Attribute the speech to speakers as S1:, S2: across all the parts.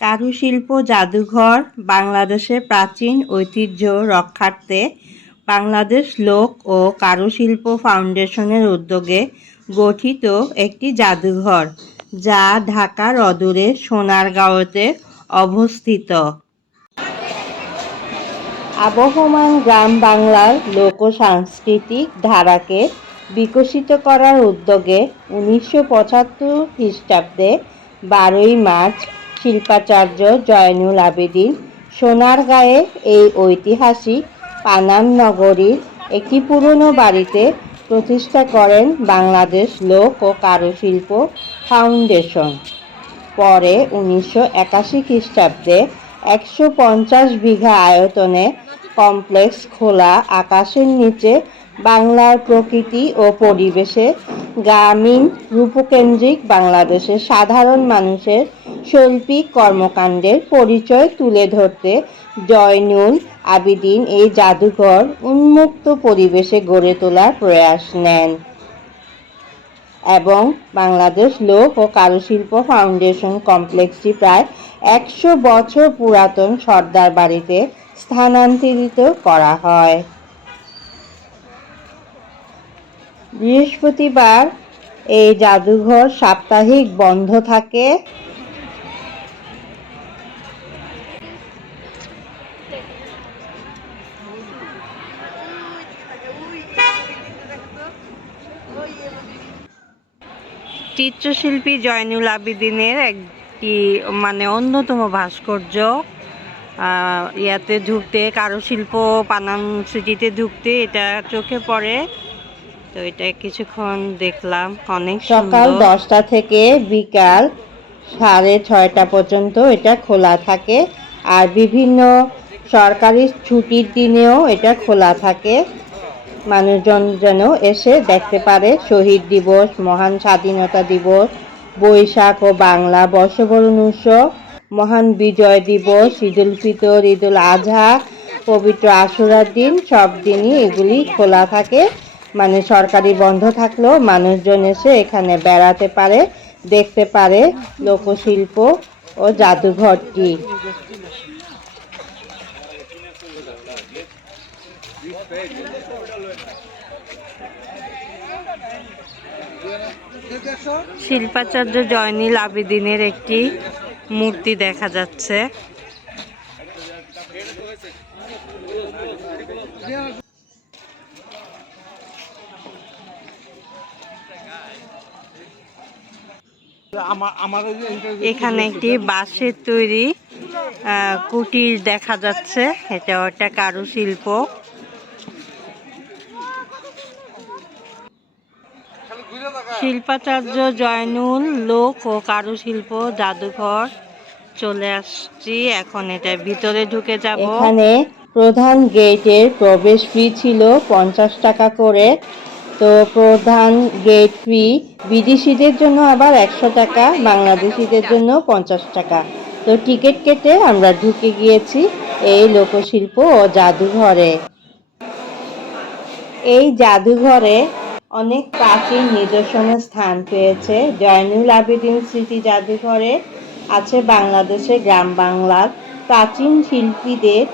S1: কারুশিল্প, জাদুঘর বাংলাদেশের প্রাচীন ঐতিহ্য রক্ষার্থে বাংলাদেশ লোক ও কারুশিল্প ফাউন্ডেশনের উদ্যোগে গঠিত একটি জাদুঘর, যা ঢাকার অদূরে সোনারগাঁওতে অবস্থিত। আবহমান গ্রাম বাংলার লোক সাংস্কৃতিক ধারাকে বিকশিত করার উদ্যোগে উনিশশো পঁচাত্তর খ্রিস্টাব্দে বারোই মার্চ শিল্পাচার্য জয়নুল আবেদিন সোনারগাঁয়ে এই ঐতিহাসিক পানাম নগরীর একটি পুরনো বাড়িতে প্রতিষ্ঠা করেন বাংলাদেশ লোক ও কারুশিল্প ফাউন্ডেশন। পরে উনিশশো একাশি খ্রিস্টাব্দে একশো পঞ্চাশ বিঘা আয়তনে কমপ্লেক্স খোলা আকাশের নিচে বাংলার প্রকৃতি ও পরিবেশে গ্রামীণ, রূপকেন্দ্রিক বাংলাদেশের সাধারণ মানুষের শৈল্পিক কর্মকাণ্ডের পরিচয় তুলে ধরতে জয়নুল আবিদিন এই জাদুঘর উন্মুক্ত পরিবেশে গড়ে তোলার প্রয়াস নেন এবং বাংলাদেশ লোক ও কারুশিল্প ফাউন্ডেশন কমপ্লেক্সটি প্রায় একশো বছর পুরাতন সর্দার বাড়িতে স্থানান্তরিত করা হয়। বৃহস্পতিবার এই জাদুঘর সাপ্তাহিক বন্ধ থাকে। চিত্রশিল্পী জয়নুল আবিদিনের একটি মানে অন্যতম ভাস্কর্য ইয়াতে ঢুকতে, কারুশিল্প, পানাম সিটিতে ঢুকতে এটা চোখে পড়ে। তো এটা কিছুক্ষণ দেখলাম অনেক সকাল দশটা থেকে বিকাল সাড়ে ছয়টা পর্যন্ত এটা খোলা থাকে। আর বিভিন্ন সরকারি ছুটির দিনেও এটা খোলা থাকে। মানুষজন যেন এসে দেখতে পারে শহীদ দিবস মহান স্বাধীনতা দিবস বৈশাখ ও বাংলা বর্ষবরণ উৎসব মহান বিজয় দিবস ঈদুল ফিতর ঈদুল আজহা পবিত্র আশুরার দিন সব দিনই এগুলি খোলা থাকে। মানে সরকারি বন্ধ থাকলেও মানুষজন এসে এখানে বেড়াতে পারে, দেখতে পারে লোকশিল্প ও জাদুঘরটি। শিল্পাচার্য জয়নীল আবেদিনের একটি মূর্তি দেখা যাচ্ছে
S2: আমার আমার ওই যে interview-
S1: এখানে একটি বাঁশের তৈরি আহ, কুটির দেখা যাচ্ছে। এটা একটা কারুশিল্প।
S2: ঘুরে থাকা।
S1: শিল্পাচার্য জয়নুল লোক ও কারুশিল্প জাদুঘর। চলে আসছি। এখন এটা ভিতরে ঢুকে যাব। এখানে প্রধান গেটের প্রবেশ ফি ছিল পঞ্চাশ টাকা করে। তো প্রধান গেট ফি বিদেশিদের জন্য আবার একশো টাকা, বাংলাদেশিদের জন্য পঞ্চাশ টাকা। তো টিকিট কেটে আমরা ঢুকে গিয়েছি এই লোকশিল্প ও জাদুঘরে। এই জাদুঘরে অনেক প্রাচীন নিদর্শনের স্থান পেয়েছে। জয়নুল আবেদিন স্মৃতি জাদুঘরে আছে বাংলাদেশের গ্রাম বাংলার প্রাচীন শিল্পীদের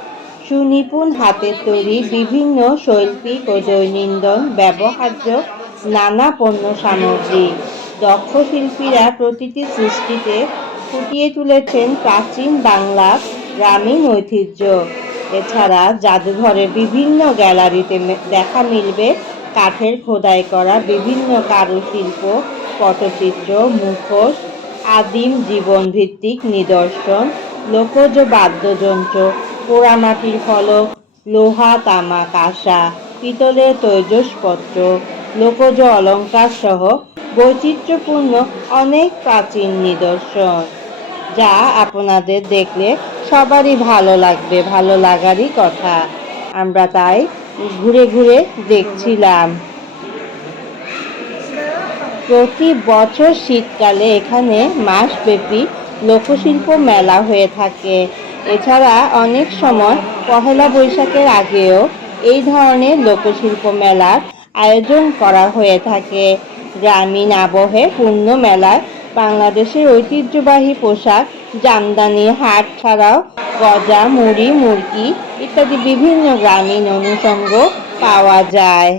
S1: সুনিপুণ হাতের তৈরি বিভিন্ন শৈল্পিক ও দৈনন্দিন ব্যবহার্য নানা পণ্য সামগ্রী। দক্ষ শিল্পীরা প্রতিটি সৃষ্টিতে ফুটিয়ে তুলেছেন প্রাচীন বাংলার গ্রামীণ ঐতিহ্য। এছাড়া জাদুঘরে বিভিন্ন গ্যালারিতে দেখা মিলবে কাঠের খোদাই করা বিভিন্ন কারুশিল্প, পটচিত্র, মুখোশ আদিম জীবনভিত্তিক নিদর্শন, লোকজ বাদ্যযন্ত্র, পোড়ামাটির ফলক, লোহা তামা কাঁসা পিতলের তৈজসপত্র লোকজ অলঙ্কার সহ বৈচিত্র্যপূর্ণ অনেক প্রাচীন নিদর্শন, যা আপনাদের দেখলে সবারই ভালো লাগবে, ভালো লাগারই কথা। আমরা তাই ঘুরে ঘুরে দেখছিলাম। প্রতি বছর শীতকালে এখানে মাসব্যাপী লোকশিল্প মেলা হয়ে থাকে। এছাড়া অনেক সময় পহেলা বৈশাখের আগেও এই ধরনের লোকশিল্প মেলার আয়োজন করা হয়ে থাকে। গ্রামীণ আবহে পূর্ণ মেলায় বাংলাদেশের ঐতিহ্যবাহী পোশাক, জামদানি হাট ছাড়াও গজা, মুড়ি, মুরগি ইত্যাদি বিভিন্ন গ্রামীণ অনুষঙ্গ পাওয়া যায়।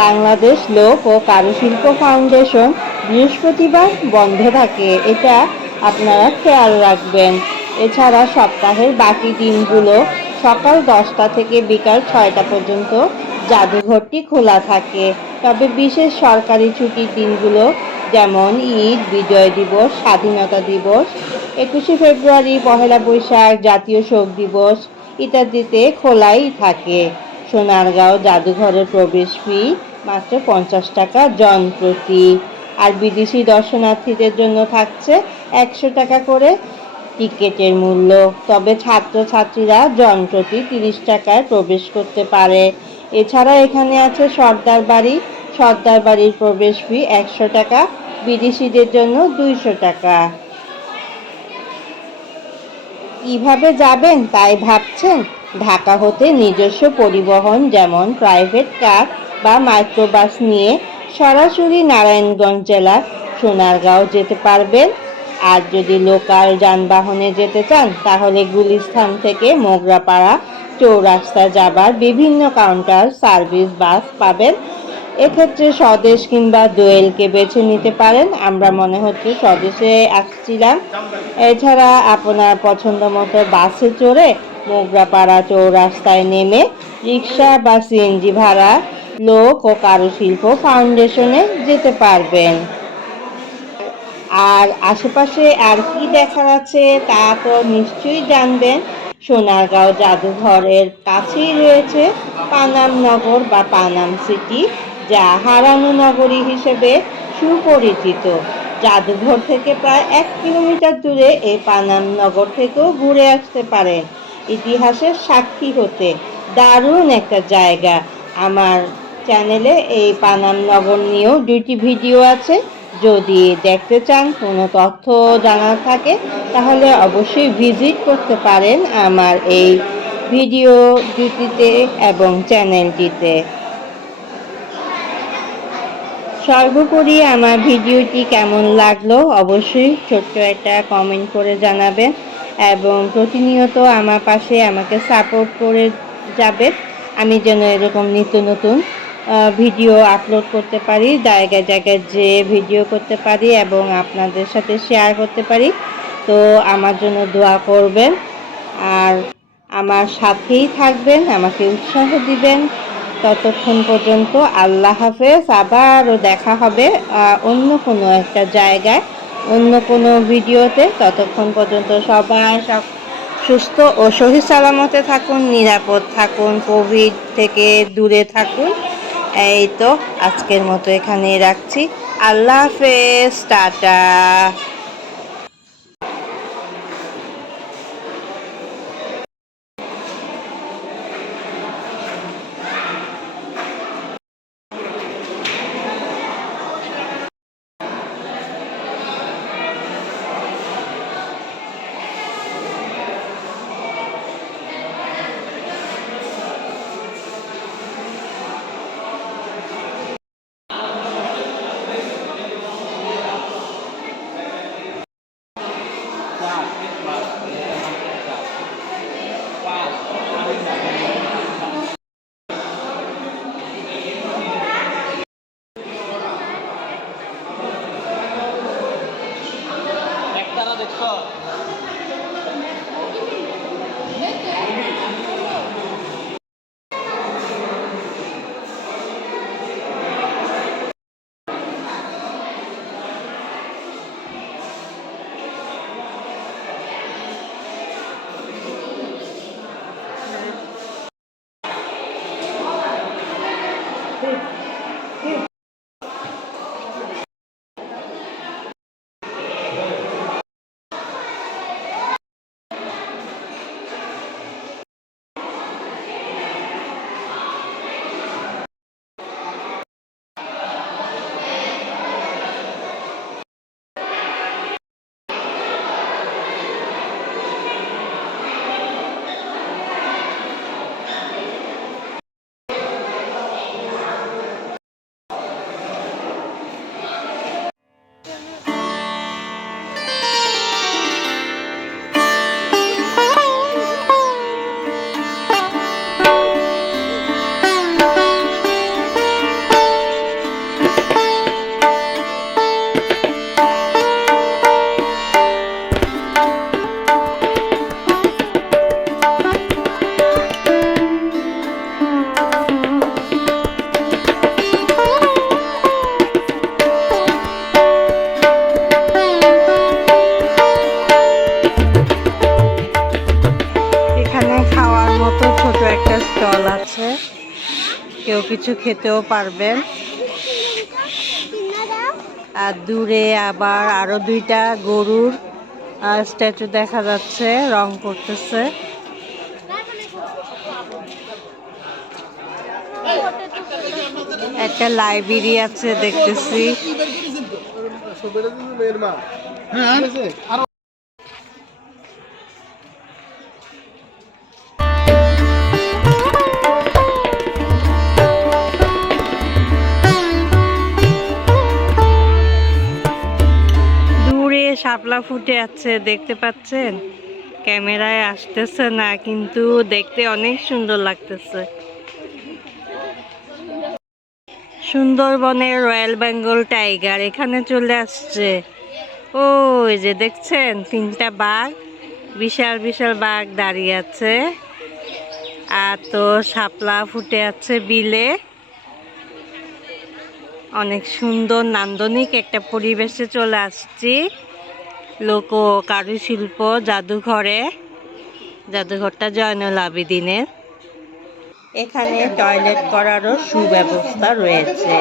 S1: বাংলাদেশ লোক ও কারুশিল্প ফাউন্ডেশন বৃহস্পতিবার বন্ধ থাকে। এটা আপনারা খেয়াল রাখবেন। এছাড়া সপ্তাহের বাকি দিনগুলো সকাল দশটা থেকে বিকাল ছয়টা পর্যন্ত জাদুঘরটি খোলা থাকে। তবে বিশেষ সরকারি ছুটির দিনগুলো যেমন ঈদ, বিজয় দিবস, স্বাধীনতা দিবস, একুশে ফেব্রুয়ারি পহেলা বৈশাখ, জাতীয় শোক দিবস ইত্যাদিতে খোলাই থাকে। সোনারগাঁও জাদুঘরের প্রবেশ ফি মাত্র পঞ্চাশ টাকা জন প্রতি। আর বিদেশি দর্শনার্থীদের জন্য থাকছে একশো টাকা করে টিকেটের মূল্য। তবে ছাত্রছাত্রীরা জন প্রতি তিরিশ টাকায় প্রবেশ করতে পারে। এছাড়া এখানে আছে সর্দার বাড়ি। সর্দার বাড়ির প্রবেশ ফি একশো টাকা, বিদেশিদের জন্য দুইশো টাকা। কীভাবে যাবেন তাই ভাবছেন? ঢাকা হতে নিজস্ব পরিবহন যেমন প্রাইভেট কার বা মাইক্রোবাস নিয়ে সরাসরি নারায়ণগঞ্জ জেলার সোনারগাঁও যেতে পারবেন। আর যদি লোকাল যানবাহনে যেতে চান, তাহলে গুলিস্থান থেকে মোগরাপাড়া চৌরাস্তা যাবার বিভিন্ন কাউন্টার সার্ভিস বাস পাবেন। এক্ষেত্রে স্বদেশ কিংবা দোয়েলকে বেছে নিতে পারেন। আমরা মনে হচ্ছে স্বদেশে আসছিলাম। এছাড়া আপনার পছন্দ মতো বাসে চড়ে মোগরাপাড়া চৌরাস্তায় নেমে রিক্সা বা সিএনজি ভাড়া, লোক ও কারুশিল্প ফাউন্ডেশনে যেতে পারবেন। আর আশেপাশে আর কি দেখার আছে তা তো নিশ্চয়ই জানবেন। সোনারগাঁও জাদুঘরের কাছেই রয়েছে পানাম নগর বা পানাম সিটি, যা হারানো নগরী হিসেবে সুপরিচিত। জাদুঘর থেকে প্রায় এক কিলোমিটার দূরে এই পানাম নগর থেকেও ঘুরে আসতে পারেন। ইতিহাসের সাক্ষী হতে দারুণ একটা জায়গা। আমার চ্যানেলে এই পানাম নগর নিয়েও দুইটি ভিডিও আছে। যদি দেখতে চান কোনো তথ্য জানা থাকে, তাহলে অবশ্যই ভিজিট করতে পারেন আমার এই ভিডিও দুটিতে এবং চ্যানেলটিতে সর্বোপরি আমার ভিডিওটি কেমন লাগল অবশ্যই ছোট্ট একটা কমেন্ট করে জানাবেন এবং প্রতিনিয়ত আমার পাশে আমাকে সাপোর্ট করে যাবে আমি যেন এরকম নিত্য নতুন ভিডিও আপলোড করতে পারি, জায়গায় জায়গায় যে ভিডিও করতে পারি এবং আপনাদের সাথে শেয়ার করতে পারি। তো আমার জন্য দোয়া করবেন আর আমার সাথেই থাকবেন, আমাকে উৎসাহ দিবেন। ততক্ষণ পর্যন্ত আল্লাহ হাফেজ, আবারও দেখা হবে অন্য কোনো একটা জায়গায়, অন্য কোনো ভিডিওতে। ততক্ষণ পর্যন্ত সবাই সব সুস্থ ও সহি সালামতে থাকুন, নিরাপদ থাকুন, কোভিড থেকে দূরে থাকুন। এই তো আজকের মতো এখানেই রাখছি। আল্লাহ হাফেজ টাটা।
S3: the club.
S2: কিছু খেতেও পারবেন। আর দূরে আবার আরও দুইটা গরুর স্ট্যাচু দেখা যাচ্ছে, রং করতেছে। একটা লাইব্রেরি আছে দেখতেছি। শাপলা ফুটে আছে, দেখতে পাচ্ছেন? ক্যামেরায় আসতেছে না, কিন্তু দেখতে অনেক সুন্দর লাগতেছে। সুন্দরবনের রয়্যাল বেঙ্গল টাইগার এখানে চলে আসছে। ওই যে দেখছেন, তিনটা বাঘ, বিশাল বিশাল বাঘ দাঁড়িয়ে আছে। আর তো শাপলা ফুটে আছে বিলে। অনেক সুন্দর, নান্দনিক একটা পরিবেশে চলে আসছি। লোক কারুশিল্প জাদুঘরে। জাদুঘরটা জয়নুল আবেদিনের। এখানে টয়লেট করারও সুব্যবস্থা রয়েছে।